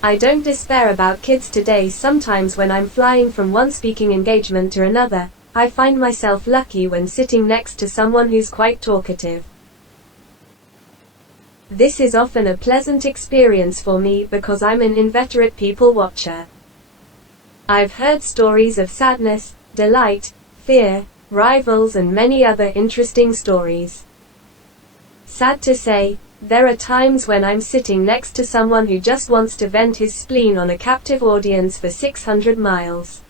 I don't despair about kids today. Sometimes when I'm flying from one speaking engagement to another, I find myself lucky when sitting next to someone who's quite talkative. This is often a pleasant experience for me because I'm an inveterate people watcher. I've heard stories of sadness, delight, fear, rivals and many other interesting stories. Sad to say, there are times when I'm sitting next to someone who just wants to vent his spleen on a captive audience for 600 miles.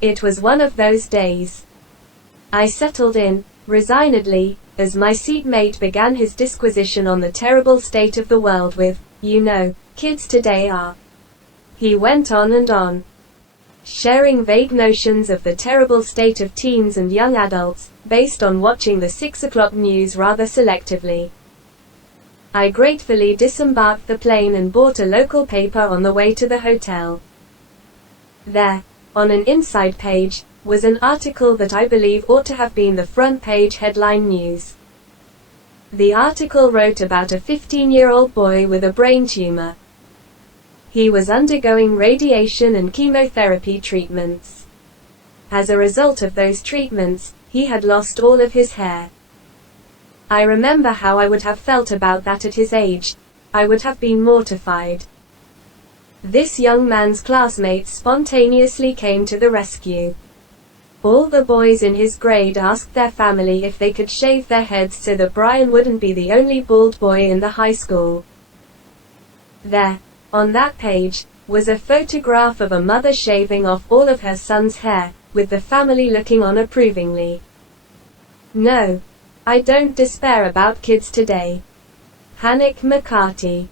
It was one of those days. I settled in, resignedly, as my seatmate began his disquisition on the terrible state of the world with, kids today are. He went on and on, sharing vague notions of the terrible state of teens and young adults, based on watching the 6 o'clock news rather selectively. I gratefully disembarked the plane and bought a local paper on the way to the hotel. There, on an inside page, was an article that I believe ought to have been the front page headline news. The article wrote about a 15-year-old boy with a brain tumor. He was undergoing radiation and chemotherapy treatments. As a result of those treatments, he had lost all of his hair. I remember how I would have felt about that at his age. I would have been mortified. This young man's classmates spontaneously came to the rescue. All the boys in his grade asked their family if they could shave their heads so that Brian wouldn't be the only bald boy in the high school. There, on that page, was a photograph of a mother shaving off all of her son's hair, with the family looking on approvingly. No, I don't despair about kids today. Hannick McCarty.